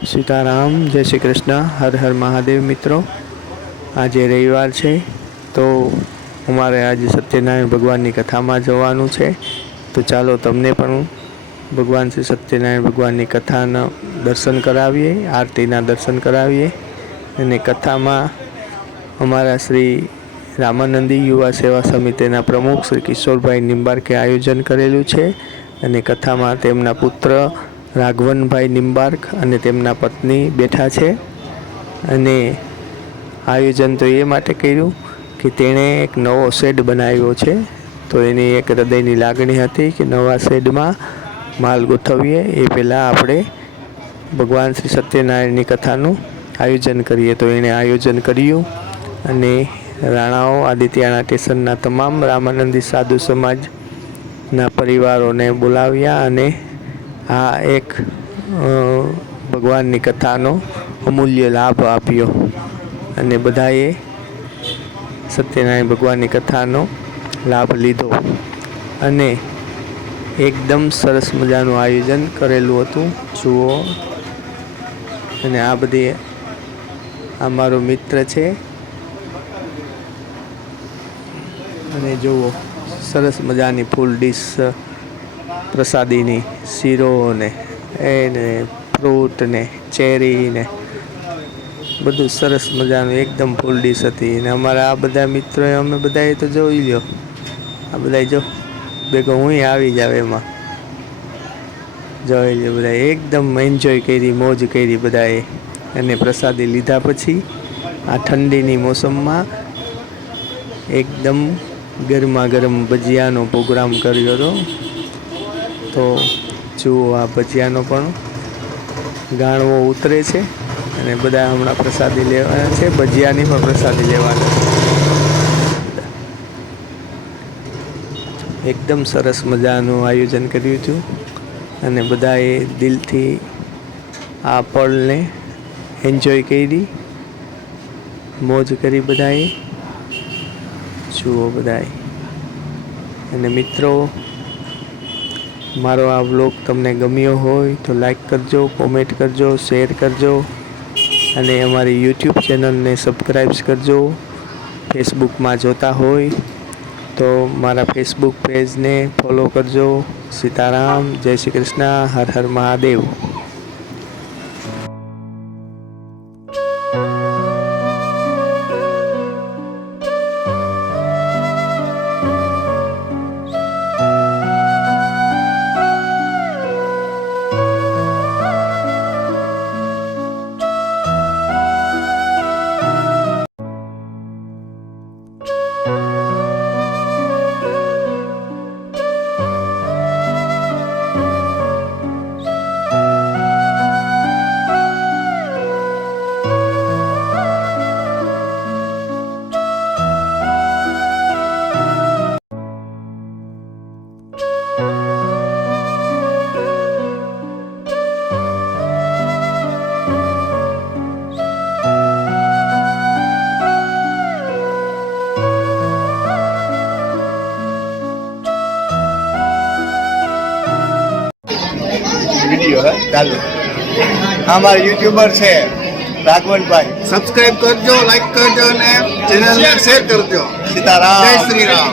सीताराम, जय श्री कृष्ण, हर हर महादेव। मित्रों, आज रविवार है तो अमारे आज सत्यनारायण भगवान की कथा में जवानुं छे। तो चलो तमने पण भगवान श्री सत्यनारायण भगवान की कथा दर्शन करावीए, आरती दर्शन करावीए। अने कथा में अमारा श्री रामानंदी युवा सेवा समिति प्रमुख श्री किशोर भाई निम्बार्के आयोजन करेलू है। अने कथा में तेमना पुत्र राघवन भाई निम्बार्क अने तेमना पत्नी बैठा है। अने आयोजन तो ये माटे कर्युं कि तेणे एक नवो शेड बनाव्यो छे। तो एनी एक हृदयनी लागणी हती कि नवा शेड में माल गोठवीए ए पहेला आपणे भगवान श्री सत्यनारायणनी कथानुं आयोजन करीए। तो एणे आयोजन कर्युं अने राणाओ आदित्याना स्टेशनना तमाम रामानंदी साधु समाजना परिवारोने बोलाव्या अने आ एक भगवाननी कथानो अमूल्य लाभ आप्यो अने बधाए सत्यनारायण भगवाननी कथानो लाभ लीधो। अने एकदम सरस मजानुं आयोजन करेलुं हतुं। जुओ, अने आ बधी आ मारो मित्र छे। अने जुओ, सरस मजानी फूल डिश प्रसादीनी, सीरो ने फ्रूट ने चेरी ने बधु सरस मजानुं एकदम फूल डिश हती। ने अमारा आ बधा मित्रोए अमे बधाए तो जोई ल्यो, आ बधाए जो भेगो हुंय आवी जाव एमां जोई ल्यो। बधाए एकदम एन्जॉय करी, मौज करी बधाए। अने प्रसादी लीधा पछी आ ठंडीनी मौसममां एकदम गरमा गरम भजियानो प्रोग्राम कर्यो हतो। तो जुओ, आ भजियानो पण गाणवो उतरे छे अने बधा हमणां प्रसादी लेवाना छे। भजियानी पण प्रसादी लेवानी। एकदम सरस मजानुं आयोजन कर्युं हतुं अने बधाए दिलथी आ पळने एन्जॉय करी, मौज करी बधाए। जुओ बधाए। अने मित्रों, मारो आ व्लॉग तमने गम्यो होय तो लाइक करजो, कॉमेंट करजो, शेर करजो अने अमारी यूट्यूब चेनल ने सब्सक्राइब करजो। फेसबुक में जोता होय तो मारा फेसबुक पेज ने फॉलो करजो। सीताराम, जय श्री कृष्ण, हर हर महादेव। वीडियो है चालू। हमारे यूट्यूबर है राघवन भाई, सब्सक्राइब करजो, लाइक करजो ने चैनल ने शेयर करजो। सीताराम, जय श्री राम।